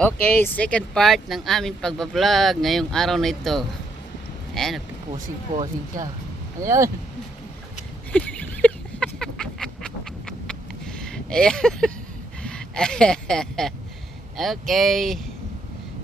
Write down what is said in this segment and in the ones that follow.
Okay, second part ng aming pagbablog ngayong araw na ito. Ayan, nagpupusing-pusing siya. Ayun. Ayan. Okay.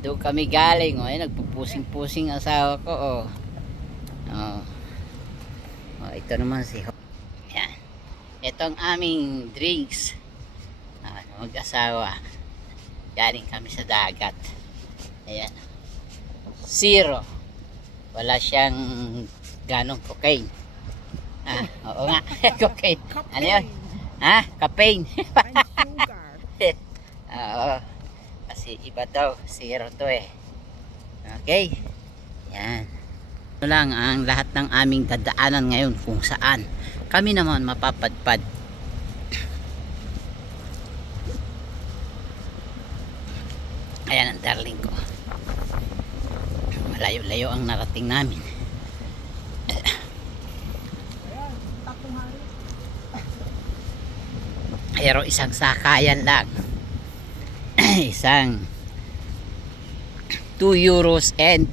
Doon kami galing. O, ayan, nagpupusing-pusing asawa ko. Oh. Oh. Oh, ito naman si Ho. Ayan. Ito ang aming drinks. Mag-asawa. Galing kami sa dagat. Ayan. Zero. Wala siyang ganong cocaine. Oo nga. Cocaine. Ano yun? Capain. Oo. Kasi iba daw. Zero to eh. Okay. Yan. Ito lang ang lahat ng aming dadaanan ngayon kung saan kami naman mapapadpad. Ayan ang darling ko. Malayo-layo ang narating namin. Pero isang sakayan lang. Isang 2 euros and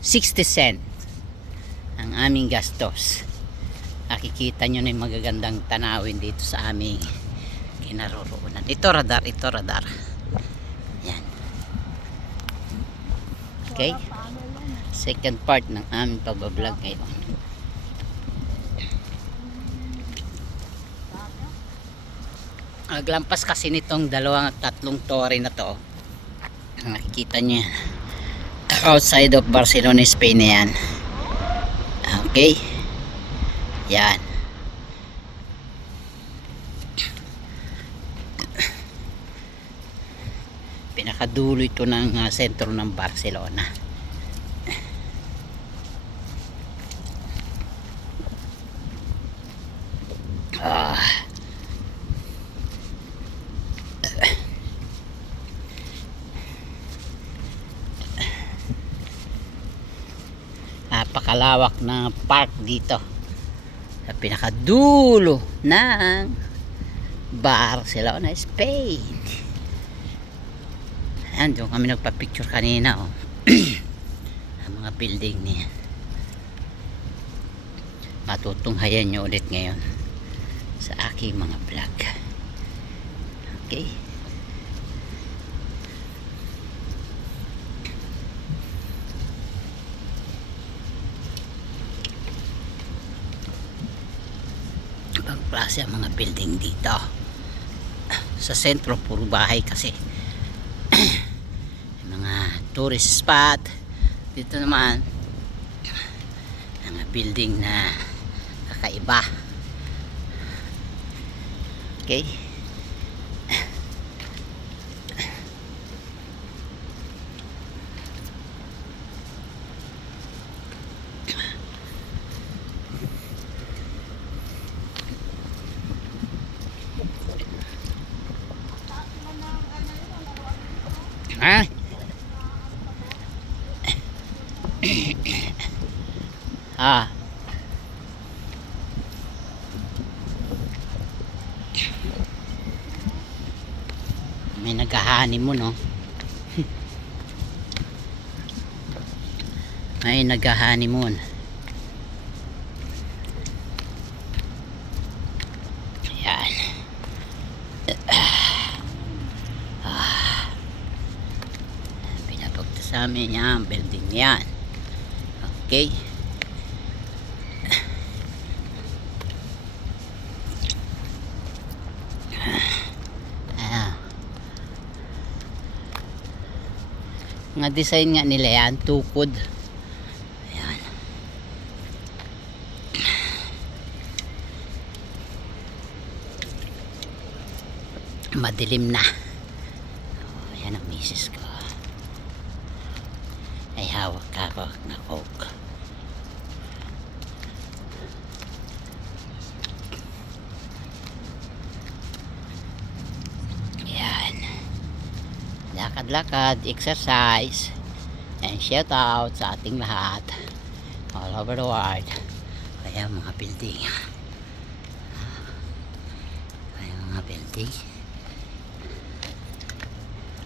60 cent ang aming gastos. Nakikita nyo na yung magagandang tanawin dito sa aming kinaroroonan. Ito radar. Yan. Okay. Second part ng aming pagbablog ngayon. Naglampas kasi nitong tatlong tore na to. Nakikita nyo yan. Outside of Barcelona, Spain na yan. Okay. Yan. Pinakadulo ito ng sentro ng Barcelona. Napakalawak na park dito sa pinakadulo ng Barcelona, Spain. Ayan, doon kami nagpa-picture kanina. Oh. Ang mga building niya. Matutunghayan nyo ulit ngayon sa aking mga vlog. Okay. Ibang klase ang mga building dito. Sa sentro, puro bahay kasi. Mga tourist spot. Dito naman mga building na kakaiba. Okay. May nag-honeymoon, no? May nag-honeymoon. Yan. Pinapagta sa amin yan, building yan. Okay. Mga design nga nila yan, tukod. Ayan. Madilim na. Ayan ang misis ko. Ay hawak na coke. Lakad-lakad, exercise, and shout out sa ating lahat all over the world. Kaya mga building, kaya mga building.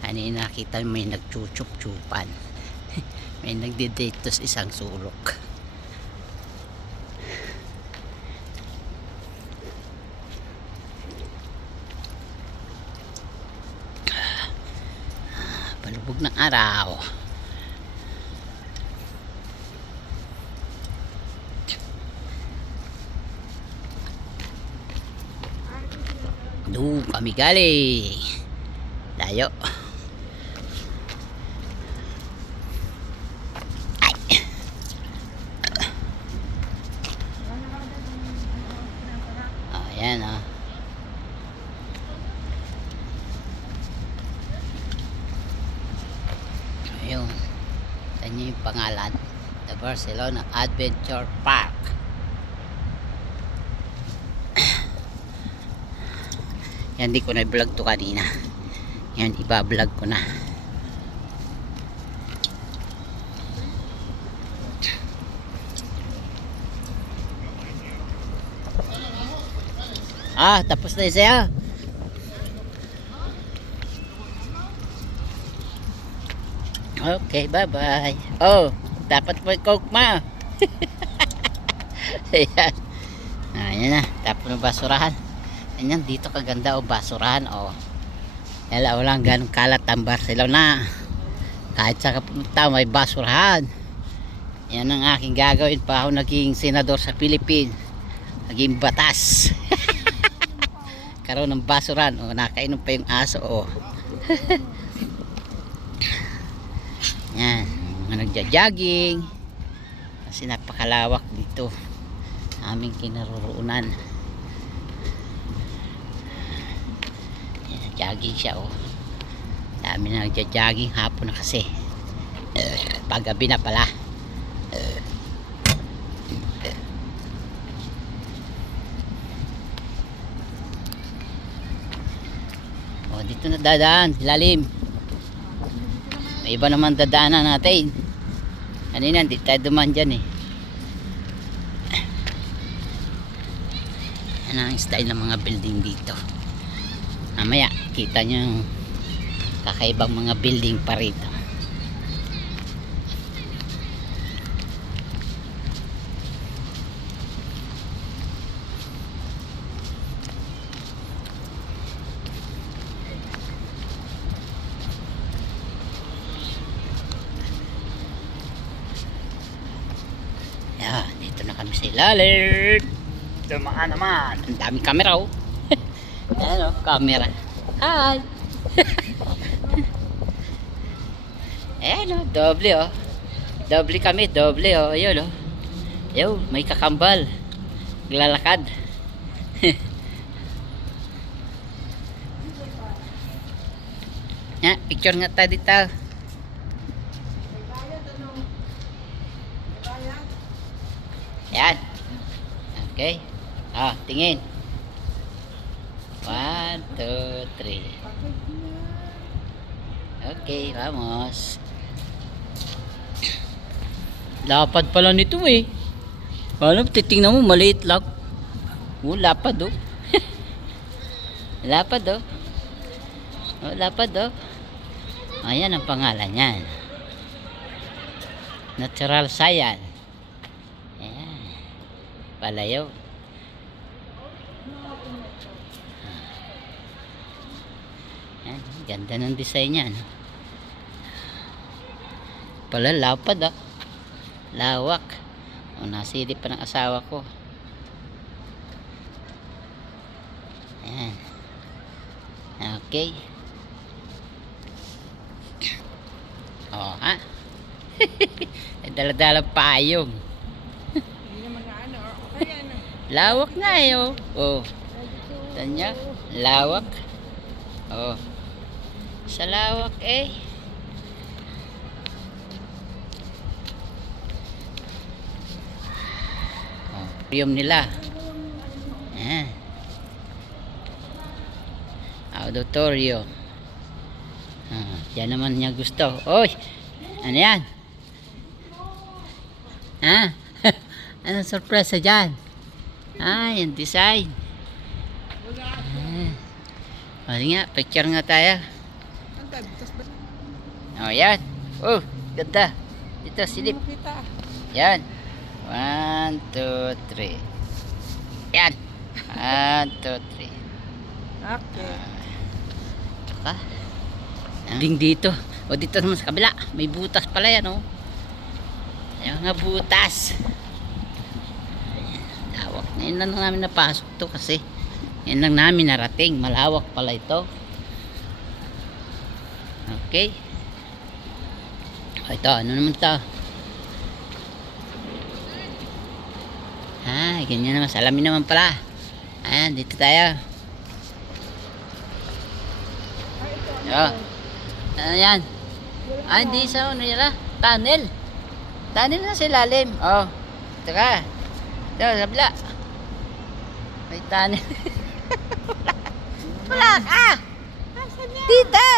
Kanina nakita may nagchuchup-chupan. May nagdi-date sa isang sulok. Palubog ng araw. Doon kami galing. Layo. Ay. Oh, yan oh. Ayun. Yan yung pangalan. The Barcelona Adventure Park. Yan, di ko na vlog to kanina. Yan, iba-vlog ko na. Tapos na siya. Okay, bye-bye. Oh, dapat may coke ma. Ayan. Ayan na, tapos ng basurahan. Ayan, dito kaganda o basurahan o. Yan, walang ganong kalat ang Barcelona. Kahit sa kapunta may basurahan. Yan ang aking gagawin pa ako naging senador sa Philippines. Naging batas. Karoon ng basurahan o, nakainom pa yung aso o. Yan, mga nagja-jogging. Kasi napakalawak dito aming kinaroroonan. Jogging siya oh. Dami na nagja-jogging hapon na kasi. Paggabi na pala. Oh, dito na dadaan, lalim. May iba naman dadaanan natin. Kanina hindi tayo dumaan dyan eh. Yan ang style ng mga building dito. Mamaya kita nyo yung kakaibang mga building pa rito. Yan, dito na kami sa ilalim. Dumaan naman. Ang daming camera oh. Ayan o, camera. Hi! Ayan o, doble o. Doble kami, doble o. Ayun o. Ayun, may kakambal. Naglalakad. Yan, picture nga tayo dito. Yan. Okay. Tingin. 1, 2, 3. Okay, vamos. Lapad pala nito eh. Alam, titingnan mo, maliit lang. Lapad oh. Lapad oh. Lapad oh. Ayan ang pangalan yan. Natural Science. Ayan. Palayaw. Yan, ganda ng design niya no? Pala lapad ah. Lawak. Nasilip pa ng asawa ko. Ayan. Okay. Ha? Dala-dala payong. Lawak nga eh oh. Tanya, lawak. Sa lawak eh. Aquarium nila. Auditorium. Yan naman niya gusto. Oy! Ano yan? Anong sorpresa dyan? Yung design. Sige nga, picture nga tayo. Antay, butas ba? Oh, yan. Oh, ganda. Dito, silip. Hindi mo kita. Yan. 1, 2, 3. Yan. 1, 2, 3. Okay. Tsaka. Ding dito. O dito naman sa kabila. May butas pala yan, oh. Ayan nga butas. Lawak. Ngayon lang namin napasok to kasi. Ngayon lang namin narating. Malawak pala ito. Okay. O ito, ano naman to? Ganyan naman. Salamin naman pala. Ayan, dito tayo. Oh. Ano yan? Hindi sa ano yun, tunnel. Tunnel na sa ilalim. Oh. Ito ka. Ito, sa kabila. May tunnel. Wala ka. Dito.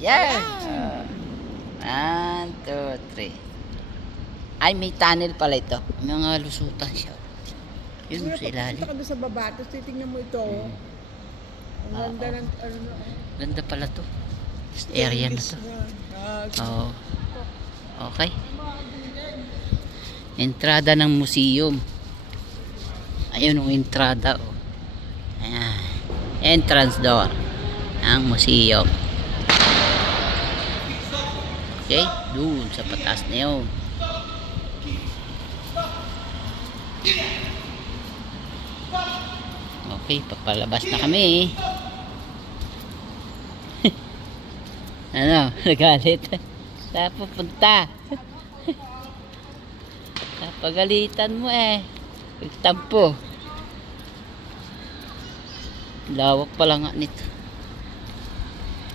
Yan. 1, 2, 3. Ay, may tunnel pala ito. May mga lusutan siya. Yun sa ilalim. Punta ka doon sa baba, tapos titignan mo ito. Oh. Ang ganda ng ano na. Ganda pala to. Area na to. Oo. Okay. Entrada ng museum. Ayun ang entrada. Oh. Ayan. Entrance door ng museum. Okay. Doon sa patas na yun. Okay. Papalabas na kami. Ano? Nagalit. Saan pupunta? Napagalitan mo eh. Nagtampo. Lawak pala nga nito.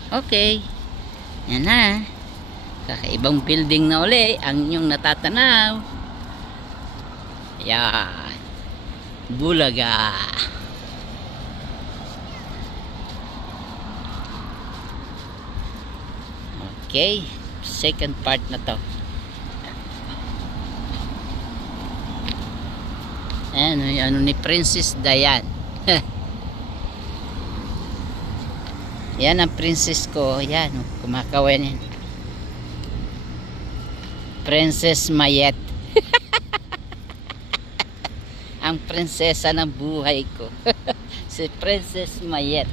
Okay. Yan na. Kakaibang building na uli ang inyong natatanaw. Yan. Bulaga. Okay, second part na to. Ano ni Princess Diane. Yan ang princess ko. Yan, kumakawan yan. Princess Mayet. Ang prinsesa ng buhay ko. Si Princess Mayet.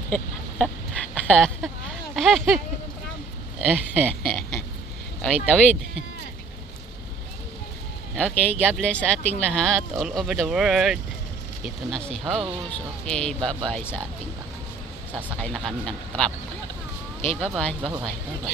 Okay, tawid. Okay, God bless sa ating lahat all over the world. Ito na si host. Okay, bye-bye sa ating sasakay na kami ng trap. Okay, bye-bye, bye-bye, bye-bye.